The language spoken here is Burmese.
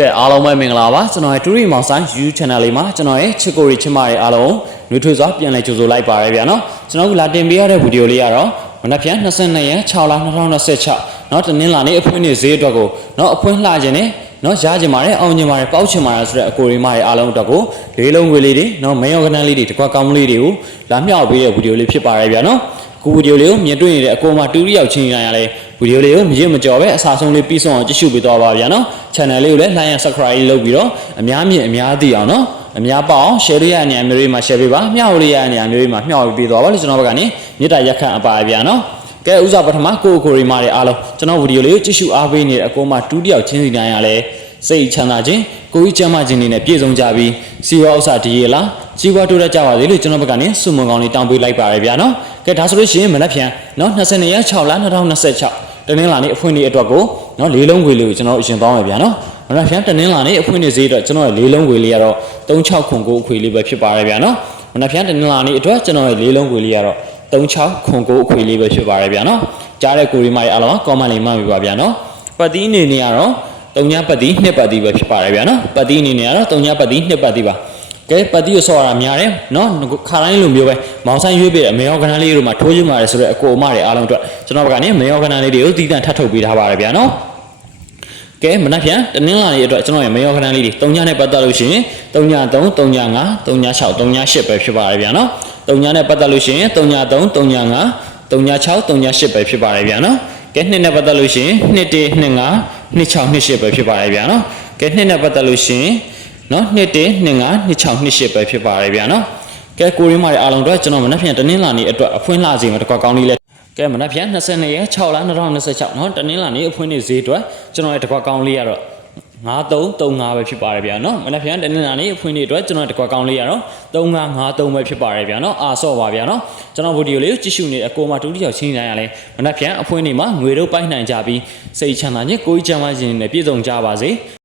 ကဲအားလုံးပဲမင်္ဂလာပါကျွန်တော်ရဲ့တူရီမောင်ဆိုင် YouTube channel လေးမှာကျွန်တော်ရဲ့ချစ်ကိုရီချစ်မတွေအားလုံးနှွေးထွေးစွာပြန်လည်ကြိုဆိုလိုက်ပါရဗျာနော်ကျွန်တော်ကလာတင်ပေးရတဲ့ဗီဒီယိုလေးကတော့မနက်ဖြန်22ရက်6လ2026เนาะတနင်္လာနေ့အဖွင့်နေ့ဈေးအတွက်ကိုเนาะအဖွင့်လှခြင်းနဲ့เนาะရခြင်းပါတယ်အောင်ခြင်းပါတယ်ပေါက်ခြင်းပါတယ်ဆိုတဲ့အကိုရီမတွေအားလုံးအတွက်ကိုလေးလုံးငွေလေးတွေเนาะမယောကနန်းလေးတွေတကွာကောင်းလေးတွေကိုလာမြောက်ပေးတဲ့ဗီဒီယိုလေးဖြစ်ပါရဗျာနော်ကိုဗီဒီယိုလေးကိုမြင်တွေ့နေတဲ့အကိုမတူရီရောက်ချင်းရရလဲဗီဒီယိုလေးကိုမရင့်မကြော်ပဲအစားဆုံးလေးပြီးဆုံးအောင်ကြည့်ရှုပေးသွားပါဗျာနော် channel လေးကိုလည်း like and subscribe လုပ်ပြီးတော့အများမြင်အများသိအောင်နော်အများပေါအောင် share လေးရတဲ့နေရာမျိုးတွေမှာ share ပေးပါမျှဝေလေးရတဲ့နေရာမျိုးတွေမှာမျှဝေပေးသွားပါလို့ကျွန်တော်ဘက်ကနေမေတ္တာရက်ခံအပ်ပါဗျာနော်ကဲဥစားပထမကိုရီမာတွေအားလုံးကျွန်တော်ဗီဒီယိုလေးကိုကြည့်ရှုအားပေးနေတဲ့အကိုမတူတယောက်ချင်းစီတိုင်းရလဲစိတ်ချမ်းသာခြင်းကိုကြီးချမ်းသာခြင်းတွေနဲ့ပြည့်စုံကြပြီးစီဝါဥစ္စာဒီရလားကြီးပွားတိုးတက်ကြပါစေလို့ကျွန်တော်ဘက်ကနေဆုမွန်ကောင်းလေးတောင်းပေးလိုက်ပါရဗျာနော်ကဲဒါဆိုလို့ရှိရင်မနက်ဖြန်နော်22ရက်6လ2026တနင်္လာနေ့အဖွင့်နေ့အတွက်ကိုနော်လေးလုံးခွေလေးကိုကျွန်တော်အရင်ပေါင်းရဗျာနော်မနက်ဖြန်တနင်္လာနေ့အဖွင့်နေ့ဈေးအတွက်ကျွန်တော်ရဲ့လေးလုံးခွေလေးကတော့3609ခွေလေးပဲဖြစ်ပါရဗျာနော်မနက်ဖြန်တနင်္လာနေ့အတွက်ကျွန်တော်ရဲ့လေးလုံးခွေလေးကတော့3609ခွေလေးပဲဖြစ်ပါရဗျာနော်ကြားတဲ့ကိုရီမားတွေအားလုံး comment လေးမှတ်ပြပါဗျာနော်ပတ်တီးအနေနဲ့ကတော့3ညပတ်တီး2ပတ်တီးပဲဖြစ်ပါရဗျာနော်ပတ်တီးအနေနဲ့ကတော့3ညပတ်တီး2ပတ်တီးပါကဲပတ်တီးကိုဆော့ရတာများတယ်နော်ခါတိုင်းလိုမျိုးပဲမောင်ဆိုင်ရွေးပေးတယ်မေယောကနန်းလေးတို့မှာထိုးချင်ပါတယ်ဆိုတော့အကိုအမတွေအားလုံးအတွက်ကျွန်တော်ဘက်ကနေမေယောကနန်းလေးတွေကိုတီးတန့်ထပ်ထုတ်ပေးထားပါတယ်ဗျာနော်ကဲမနက်ဖြန်တနင်္လာနေ့အတွက်ကျွန်တော်ရဲ့မေယောကနန်းလေးတွေ3ညနဲ့ပတ်သက်လို့ရှိရင်3ည3 3ည5 3ည6 3ည8ပဲဖြစ်ပါတယ်ဗျာနော်3ညနဲ့ပတ်သက်လို့ရှိရင်3ည3 3ည5 3ည6 3ည8ပဲဖြစ်ပါတယ်ဗျာနော်ကဲ2နဲ့ပတ်သက်လို့ရှိရင်2 1 2 5 2 6 2 8ပဲဖြစ်ပါတယ်ဗျာနော်ကဲ2နဲ့ပတ်သက်လို့ရှိရင်နော်2 1 2 5 2 6 2 8ပဲဖြစ်ပါတယ်ဗျာနော်ကဲကိုရင်းမာတွေအားလုံးအတွက်ကျွန်တော်မနက်ဖြန်တနင်္လာနေ့အတွက်အဖွင့်လှစီမှာတကွာကောင်းလေးလဲကဲမနက်ဖြန်22ရက်6လ2026နော်တနင်္လာနေ့အဖွင့်နေ့ဈေးအတွက်ကျွန်တော်ရဲ့တကွာကောင်းလေးကတော့9335ပဲဖြစ်ပါတယ်ဗျာနော်မနက်ဖြန်တနင်္လာနေ့အဖွင့်နေ့အတွက်ကျွန်တော်တကွာကောင်းလေးကတော့3553ပဲဖြစ်ပါတယ်ဗျာနော်အားဆော့ပါဗျာနော်ကျွန်တော်ဗီဒီယိုလေးကိုကြည့်ရှုနေတဲ့အကိုမတူတယောက်ချင်းတိုင်းရလဲမနက်ဖြန်အဖွင့်နေ့မှာငွေတို့ပိုင်းနိုင်ကြပြီးစိတ်ချမ်းသာခြင်းကိုယ်ချမ်းသာခြင်းနဲ့ပြည့်စုံကြပါစေ